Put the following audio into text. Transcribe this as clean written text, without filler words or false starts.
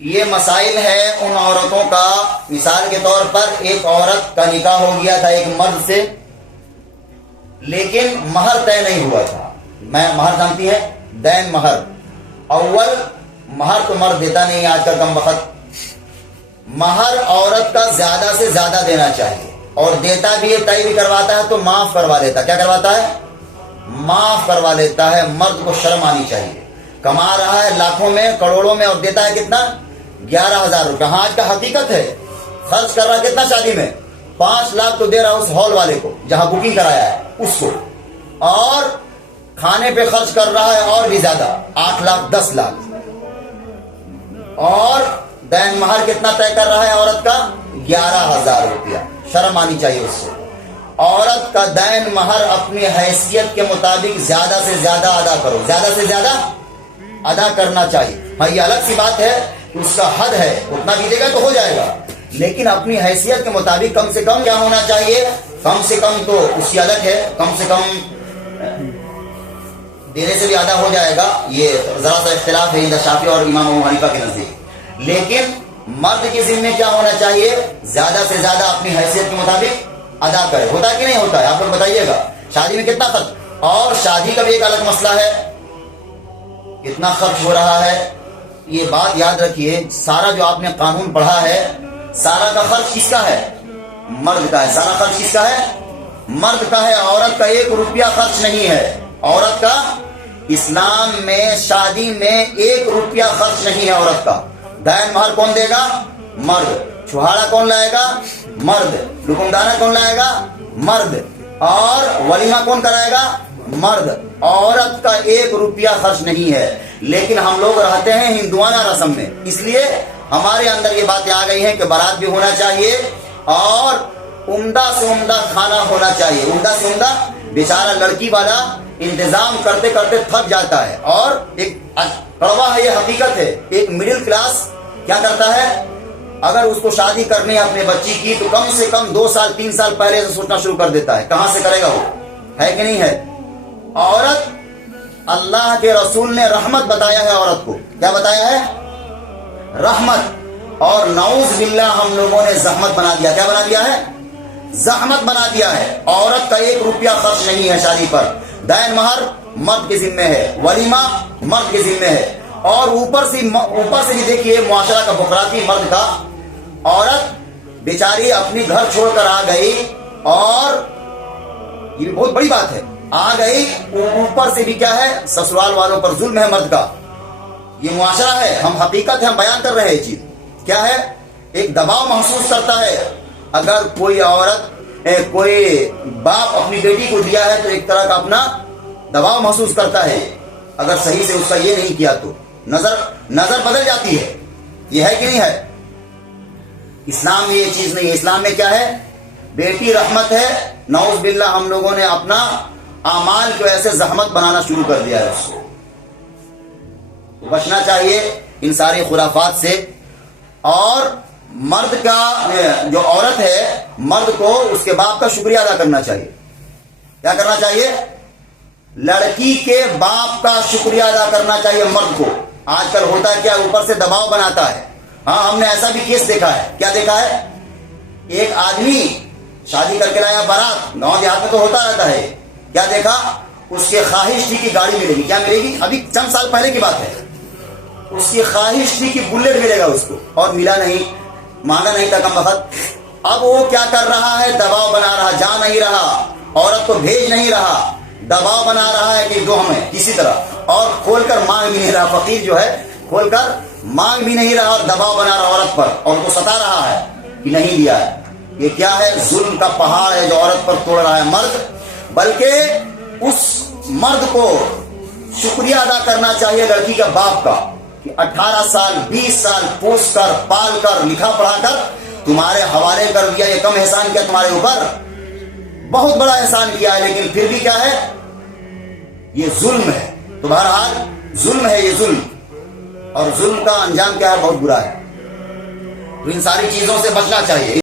یہ مسائل ہے ان عورتوں کا. مثال کے طور پر ایک عورت کا نکاح ہو گیا تھا ایک مرد سے، لیکن مہر طے نہیں ہوا تھا. میں مہر جانتی ہے، دین مہر. اول مہر تو مرد دیتا نہیں آج کا کم وقت. مہر عورت کا زیادہ سے زیادہ دینا چاہیے، اور دیتا بھی ہے، طے بھی کرواتا ہے تو معاف کروا دیتا. کیا کرواتا ہے؟ معاف کروا لیتا ہے. مرد کو شرم آنی چاہیے. کما رہا ہے لاکھوں میں کروڑوں میں اور دیتا ہے کتنا؟ 11,000 روپے. ہاں آج کا حقیقت ہے. خرچ کر رہا ہے کتنا شادی میں؟ 5 لاکھ تو دے رہا اس ہال والے کو جہاں بکنگ کرایا ہے اس کو، اور کھانے پہ خرچ کر رہا ہے اور بھی زیادہ 8 لاکھ 10 لاکھ. اور دین مہر کتنا طے کر رہا ہے عورت کا؟ 11,000 روپیہ. شرم آنی چاہیے اس سے. عورت کا دین مہر اپنی حیثیت کے مطابق زیادہ سے زیادہ ادا کرو، زیادہ سے زیادہ ادا کرنا چاہیے. ہاں یہ الگ سی بات ہے کہ اس کا حد ہے، اتنا بھی دے گا تو ہو جائے گا، لیکن اپنی حیثیت کے مطابق کم سے کم کیا ہونا چاہیے؟ کم سے کم تو اس کی الگ ہے، کم سے کم دینے سے بھی ادا ہو جائے گا. یہ ذرا سا اختلاف ہے شافعی اور امام ابو حنیفہ کے نزدیک. لیکن مرد کے ذمہ کیا ہونا چاہیے؟ زیادہ سے زیادہ اپنی حیثیت کے مطابق ادا کرے. ہوتا ہے کہ نہیں ہوتا ہے؟ آپ لوگ بتائیے گا. شادی میں کتنا خرچ، اور شادی کا بھی ایک الگ مسئلہ ہے، کتنا خرچ ہو رہا ہے. یہ بات یاد رکھیے، سارا جو آپ نے قانون پڑھا ہے سارا کا خرچ کس کا ہے؟ مرد کا ہے. سارا خرچ کس کا ہے؟ مرد کا ہے. عورت کا 1 روپیہ خرچ نہیں ہے. عورت کا اسلام میں شادی میں 1 روپیہ خرچ نہیں ہے عورت کا. دین مہر کون دے گا؟ مرد. چھہاڑا کون لائے گا؟ مرد. رکمدانہ کون لائے گا؟ مرد. اور ولیمہ کون کرائے گا؟ مرد. عورت کا 1 روپیہ خرچ نہیں ہے. لیکن ہم لوگ رہتے ہیں ہندوانہ رسم میں، اس لیے ہمارے اندر یہ باتیں آ گئی ہیں کہ بارات بھی ہونا چاہیے اور عمدہ سے عمدہ کھانا ہونا چاہیے. عمدہ سے عمدہ. بیچارہ لڑکی والا انتظام کرتے کرتے تھک جاتا ہے. اور ایک کڑوا ہے، یہ حقیقت ہے، ایک مڈل کلاس کیا کرتا ہے؟ اگر اس کو شادی کرنی ہے اپنے بچی کی تو کم سے کم 2 سال 3 سال پہلے سے سوچنا شروع کر دیتا ہے. کہاں سے کرے گا وہ؟ ہے کہ نہیں ہے؟ عورت، اللہ کے رسول نے رحمت بتایا ہے عورت کو. کیا بتایا ہے؟ رحمت. اور نعوذ باللہ ہم لوگوں نے زحمت بنا دیا. کیا بنا دیا ہے؟ زحمت بنا دیا ہے. عورت کا 1 روپیہ خرچ نہیں ہے شادی پر. دین مہر مرد کے ذمے ہے، ولیمہ مرد کے ذمے ہے. اور اوپر سے بھی دیکھیے معاشرہ کا بکراتی مرد کا. عورت بیچاری اپنی گھر چھوڑ کر آ گئی، اور یہ بھی بہت بڑی بات ہے، آ گئی اوپر سے بھی کیا ہے؟ سسرال والوں پر ظلم ہے مرد کا. یہ معاشرہ ہے، ہم حقیقت ہے، ہم بیان کر رہے ہیں. چیز کیا ہے؟ ایک دباؤ محسوس کرتا ہے. اگر کوئی عورت، کوئی باپ اپنی بیٹی کو دیا ہے تو ایک طرح کا اپنا دباؤ محسوس کرتا ہے. اگر صحیح سے اس کا یہ نہیں کیا تو نظر بدل جاتی ہے. یہ ہے کہ نہیں ہے؟ اسلام میں یہ چیز نہیں ہے. اسلام میں کیا ہے؟ بیٹی رحمت ہے. نعوذ باللہ ہم لوگوں نے اپنا اعمال کو ایسے زحمت بنانا شروع کر دیا ہے. اس کو بچنا چاہیے ان ساری خرافات سے. اور مرد کا، جو عورت ہے، مرد کو اس کے باپ کا شکریہ ادا کرنا چاہیے. کیا کرنا چاہیے؟ لڑکی کے باپ کا شکریہ ادا کرنا چاہیے مرد کو. آج کل ہوتا ہے کیا؟ اوپر سے دباؤ بناتا ہے. ہاں ہم نے ایسا بھی کیس دیکھا ہے. کیا دیکھا ہے؟ ایک آدمی شادی کر کے لایا بارات، گاؤں دیہات میں تو ہوتا رہتا ہے. کیا دیکھا؟ اس کی خواہش تھی کہ گاڑی ملے گی. کیا ملے گی؟ ابھی چند سال پہلے کی بات ہے. اس کی خواہش تھی کہ بلیٹ ملے گا اس کو، اور ملا نہیں، مانگا نہیں تھا کم وقت. اب وہ کیا کر رہا ہے؟ دباؤ بنا رہا. جا نہیں رہا، عورت کو بھیج نہیں رہا، دباؤ بنا رہا ہے کہ دو ہمیں کسی طرح، اور کھول کر مانگ بھی نہیں رہا. فقیر جو ہے کھول کر مانگ بھی نہیں رہا، اور دباؤ بنا رہا عورت پر، اور کو ستا رہا ہے کہ نہیں دیا ہے. یہ کیا ہے؟ ظلم کا پہاڑ ہے جو عورت پر توڑ رہا ہے مرد. بلکہ اس مرد کو شکریہ ادا کرنا چاہیے لڑکی کا باپ کا، کہ 18 سال 20 سال پوس کر، پال کر، لکھا پڑھا کر تمہارے حوالے کر دیا. یہ کم احسان کیا تمہارے اوپر؟ بہت بڑا احسان کیا ہے. لیکن پھر بھی کیا ہے؟ یہ ظلم ہے. تو بہرحال ظلم ہے یہ ظلم، اور ظلم کا انجام کیا ہے؟ بہت برا ہے. تو ان ساری چیزوں سے بچنا چاہیے.